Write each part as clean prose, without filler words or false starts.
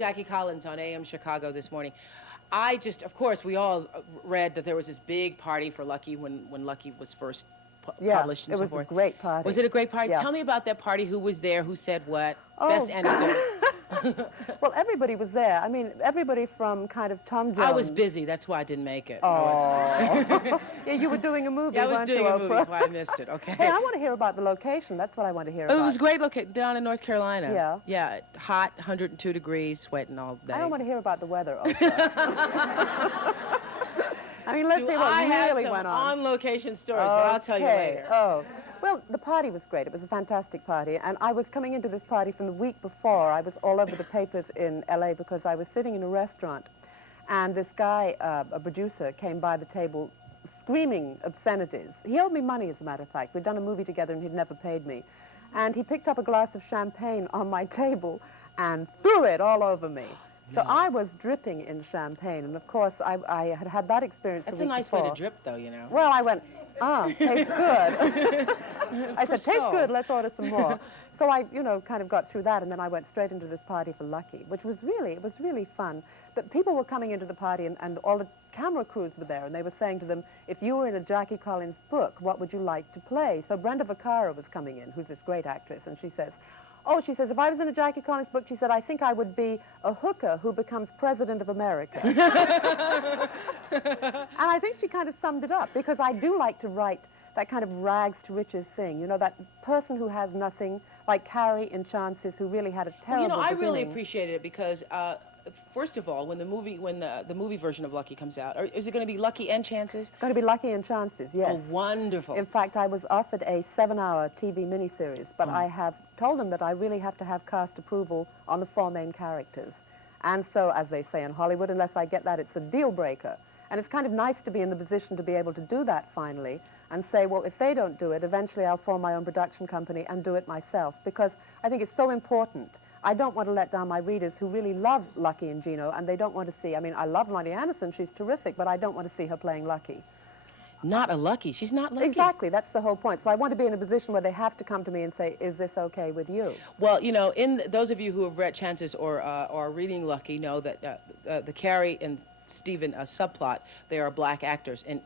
Jackie Collins on AM Chicago this morning. I just, of course, we all read that there was this big party for Lucky when Lucky was first published and it so was forth. a great party. Was it a great party? Yeah. Tell me about that party. Who was there? Who said what? Oh. Best anecdotes. Well, everybody was there. I mean, everybody from kind of Tom Jones. I was busy. That's why I didn't make it. Oh. Yeah, you were doing a movie, Yeah, I was weren't doing you, a movie, Oprah? that's why I missed it. Okay. Hey, I want to hear about the location. That's what I want to hear Oh, about. it was great down in North Carolina. Yeah. Yeah, hot, 102 degrees, sweating all day. I don't want to hear about the weather, Oprah. I mean, let's see what really went on. On-location stories, but I'll tell you later. Oh. Well, the party was great. It was a fantastic party. And I was coming into this party from the week before. I was all over the papers in L.A. because I was sitting in a restaurant. And this guy, a producer, came by the table screaming obscenities. He owed me money, as a matter of fact. We'd done a movie together and he'd never paid me. And he picked up a glass of champagne on my table and threw it all over me. So I was dripping in champagne. And of course, I had had that experience the week before. That's a nice way to drip, though, you know. Well, I went, tastes good. I said, tastes good, let's order some more. So I, kind of got through that, and then I went straight into this party for Lucky, which was really fun. That people were coming into the party, and all the camera crews were there, and they were saying to them, if you were in a Jackie Collins book, what would you like to play? So Brenda Vaccaro was coming in, who's this great actress, and she says, if I was in a Jackie Collins book, she said, I think I would be a hooker who becomes president of America. And I think she kind of summed it up, because I do like to write that kind of rags to riches thing, that person who has nothing, like Carrie in Chances, who really had a terrible I beginning. really appreciated it because, first of all, when the movie version of Lucky comes out, is it going to be Lucky and Chances? It's going to be Lucky and Chances, yes. Oh, wonderful. In fact, I was offered a 7-hour TV miniseries, but I have told them that I really have to have cast approval on the 4 main characters. And so, as they say in Hollywood, unless I get that, it's a deal breaker. And it's kind of nice to be in the position to be able to do that finally and say, well, if they don't do it, eventually I'll form my own production company and do it myself, because I think it's so important. I don't want to let down my readers who really love Lucky and Gino, and they don't want to see, I love Lonnie Anderson, she's terrific, but I don't want to see her playing Lucky. Not a Lucky, she's not Lucky. Exactly, that's the whole point. So I want to be in a position where they have to come to me and say, is this okay with you? Well, in those of you who have read Chances or are reading Lucky know that the Carrie and Stephen subplot, they are black actors. And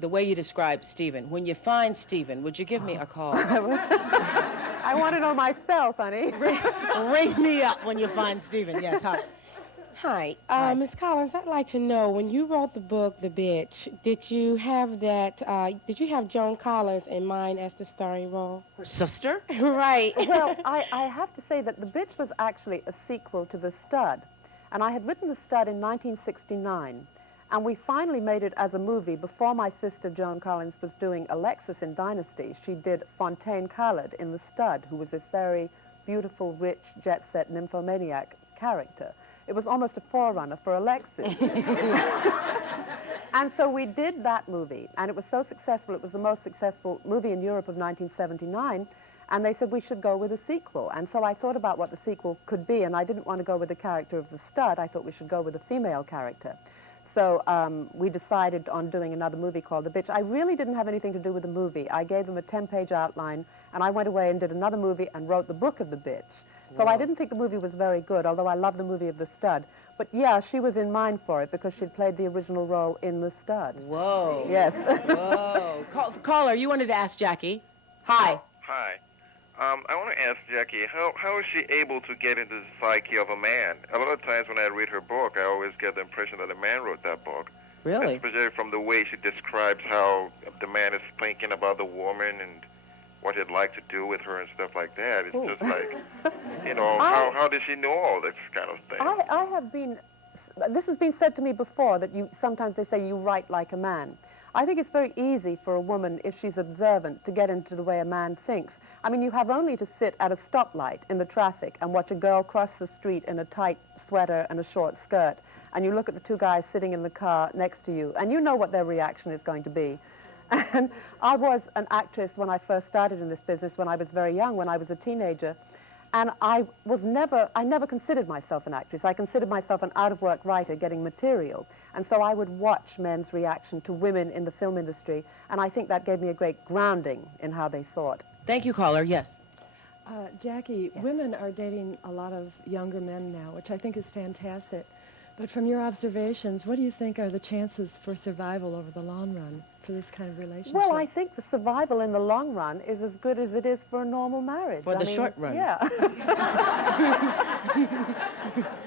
the way you describe Stephen, when you find Stephen, would you give me a call? I want to know myself, honey. Ring me up when you find Stephen. Yes, hi. Hi. Ms. Collins, I'd like to know, when you wrote the book, The Bitch, did you have Joan Collins in mind as the starring role? Her sister? Right. Well, I have to say that The Bitch was actually a sequel to The Stud. And I had written The Stud in 1969. And we finally made it as a movie before my sister Joan Collins was doing Alexis in Dynasty. She did Fontaine Khaled in The Stud, who was this very beautiful, rich, jet-set nymphomaniac character. It was almost a forerunner for Alexis. And so we did that movie, and it was so successful. It was the most successful movie in Europe of 1979. And they said we should go with a sequel. And so I thought about what the sequel could be, and I didn't want to go with the character of the Stud. I thought we should go with a female character. So we decided on doing another movie called The Bitch. I really didn't have anything to do with the movie. I gave them a 10-page outline, and I went away and did another movie and wrote the book of The Bitch. So I didn't think the movie was very good, although I love the movie of The Stud. But yeah, she was in mind for it because she'd played the original role in The Stud. Whoa. Yes. Whoa. Caller, you wanted to ask Jackie. Hi. Hi. I want to ask Jackie, how is she able to get into the psyche of a man? A lot of times when I read her book, I always get the impression that a man wrote that book. Really? Especially from the way she describes how the man is thinking about the woman and what he'd like to do with her and stuff like that. It's just like, how does she know all this kind of thing? I have been, this has been said to me before, that sometimes they say you write like a man. I think it's very easy for a woman, if she's observant, to get into the way a man thinks. I mean, you have only to sit at a stoplight in the traffic and watch a girl cross the street in a tight sweater and a short skirt, and you look at the 2 guys sitting in the car next to you, and you know what their reaction is going to be. And I was an actress when I first started in this business, when I was very young, when I was a teenager. And I never considered myself an actress. I considered myself an out-of-work writer getting material. And so I would watch men's reaction to women in the film industry, and I think that gave me a great grounding in how they thought. Thank you, caller. Yes. Jackie, women are dating a lot of younger men now, which I think is fantastic. But from your observations, what do you think are the chances for survival over the long run for this kind of relationship? Well, I think the survival in the long run is as good as it is for a normal marriage. For the short run. Yeah.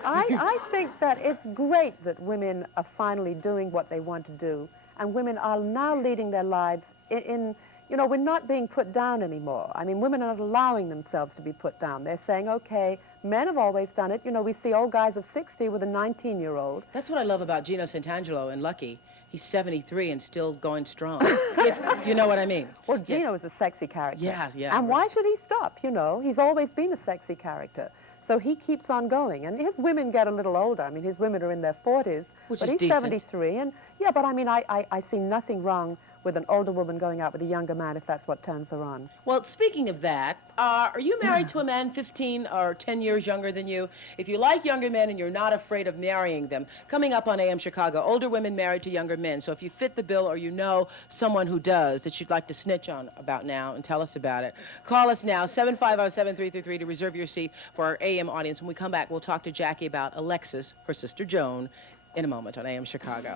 I think that it's great that women are finally doing what they want to do, and women are now leading their lives in you know, we're not being put down anymore. I mean, women are not allowing themselves to be put down. They're saying, okay, men have always done it. You know, we see old guys of 60 with a 19-year-old. That's what I love about Gino Santangelo in Lucky. He's 73 and still going strong. If you know what I mean. Well, Gino is a sexy character. Yeah, yeah. And why should he stop, you know? He's always been a sexy character. So he keeps on going. And his women get a little older. I mean, his women are in their 40s. Which but is he's decent. 73. And yeah, but I mean, I see nothing wrong with an older woman going out with a younger man if that's what turns her on. Well, speaking of that, are you married to a man 15 or 10 years younger than you? If you like younger men and you're not afraid of marrying them, coming up on AM Chicago, older women married to younger men. So if you fit the bill or you know someone who does that you'd like to snitch on about now and tell us about it, call us now, 750-7333 to reserve your seat for our AM audience. When we come back, we'll talk to Jackie about Alexis, her sister Joan, in a moment on AM Chicago.